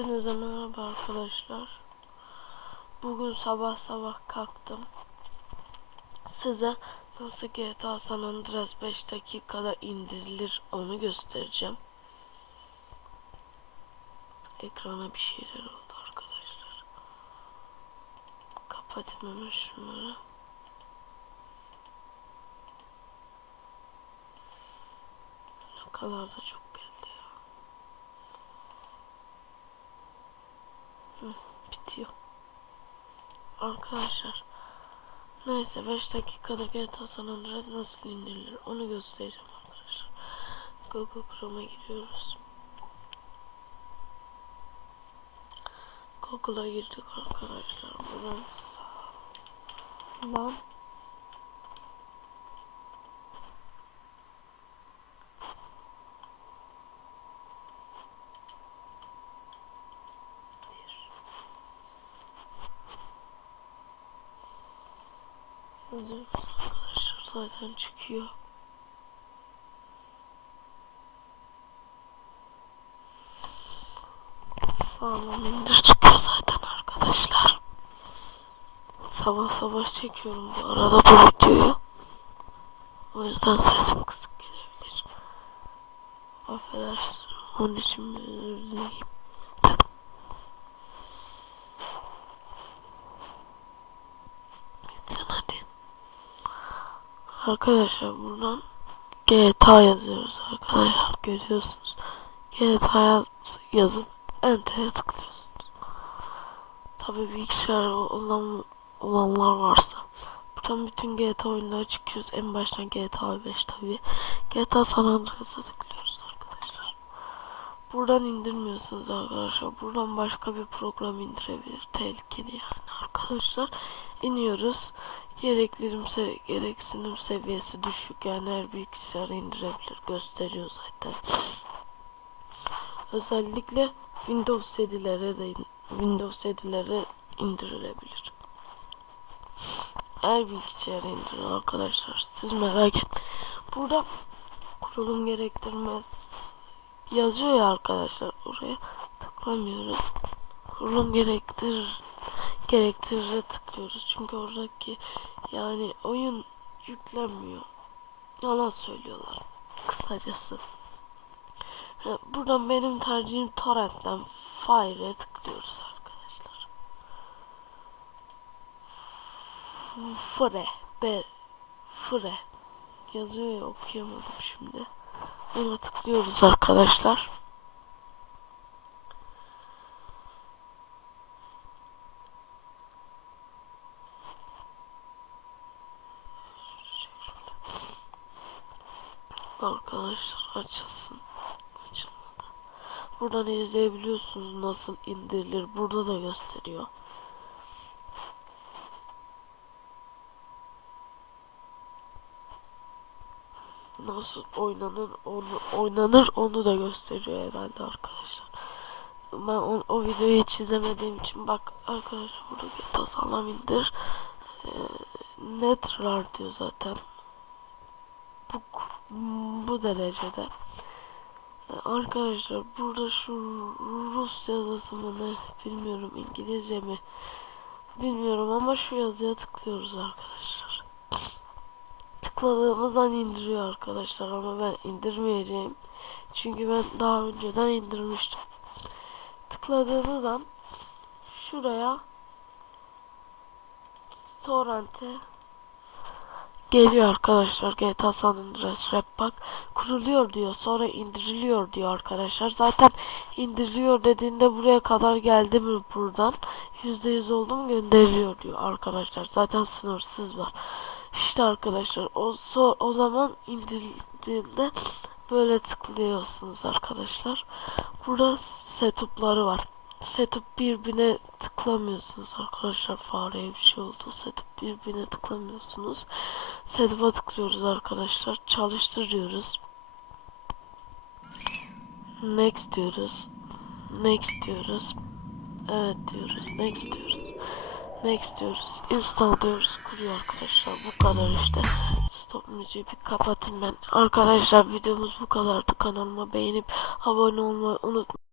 Hepinize merhaba arkadaşlar. Bugün sabah sabah kalktım. Size nasıl GTA San Andreas 5 dakikada indirilir onu göstereceğim. Ekrana bir şeyler oldu arkadaşlar. Kapatayım hemen şunları. Ne kadar da çok geldi ya. Hı, bitiyor. Arkadaşlar. Neyse 5 dakikada GTA San Andreas nasıl indirilir onu göstereceğim arkadaşlar. Google Chrome'a giriyoruz. Google'a girdik arkadaşlar. Buradan sağ arkadaşlar zaten çıkıyor. Sağlam indir çıkıyor zaten arkadaşlar. Sabah sabah çekiyorum bu arada bu videoyu. O yüzden sesim kısık gelebilir. Affedersin. Onun için özür dileyim. Arkadaşlar buradan GTA yazıyoruz arkadaşlar görüyorsunuz. GTA yaz, yazıp Enter'e tıklıyorsunuz. Tabi bilgisayar olan olanlar varsa. Buradan bütün GTA oyunları çıkıyoruz. En baştan GTA 5 tabi. GTA San Andreas'a tıklıyoruz arkadaşlar. Buradan indirmiyorsunuz arkadaşlar. Buradan başka bir program indirebilir. Tehlikeli yani arkadaşlar. İniyoruz. Gereklirim se gereksinim seviyesi düşük yani her bilgisayar indirebilir gösteriyor zaten. Özellikle Windows 7'lere de Windows 7'lere indirilebilir. Her bilgisayara indirin arkadaşlar. Siz merak et. Burada kurulum gerektirmez yazıyor ya arkadaşlar oraya tıklamıyoruz. Kurulum gerektir gerektirir tıklıyoruz. Çünkü oradaki yani oyun yüklenmiyor. Yalan söylüyorlar. Kısacası. Buradan benim tercihim torrentten Fire'e tıklıyoruz arkadaşlar. Fre. Be. Fre. Yazıyor ya okuyamadım şimdi. Ona tıklıyoruz arkadaşlar. Arkadaşlar açılsın. Açılmadı. Buradan izleyebiliyorsunuz nasıl indirilir. Burada da gösteriyor. Nasıl oynanır onu oynanır onu da gösteriyor herhalde arkadaşlar. Ben o, o videoyu hiç izlemediğim için bak arkadaşlar burada bir tasarlam indir. Ee, netrar diyor zaten. Bu derecede. Arkadaşlar burada şu Rus yazısı mı ne bilmiyorum İngilizce mi bilmiyorum ama şu yazıya tıklıyoruz arkadaşlar. Tıkladığımız an indiriyor arkadaşlar ama ben indirmeyeceğim. Çünkü ben daha önceden indirmiştim. Tıkladığımız an şuraya torrent'e geliyor arkadaşlar GTA San Andreas Rap Pack kuruluyor diyor sonra indiriliyor diyor arkadaşlar. Zaten indiriliyor dediğinde buraya kadar geldi mi buradan? %100 oldu mu gönderiliyor diyor arkadaşlar. Zaten sınırsız var. İşte arkadaşlar o, so, o zaman indirildiğinde böyle tıklıyorsunuz arkadaşlar. Burada setupları var setup birbirine tıklamıyorsunuz arkadaşlar. Fareye bir şey oldu. Setup birbirine tıklamıyorsunuz. Setup'a tıklıyoruz arkadaşlar. Çalıştır diyoruz next diyoruz. Next diyoruz. Evet diyoruz. Next diyoruz. Next diyoruz. İnstall diyoruz. Kuruyor arkadaşlar. Bu kadar işte. Stop müziği bir kapatayım ben. Arkadaşlar videomuz bu kadardı. Kanalıma beğenip abone olmayı unutmayın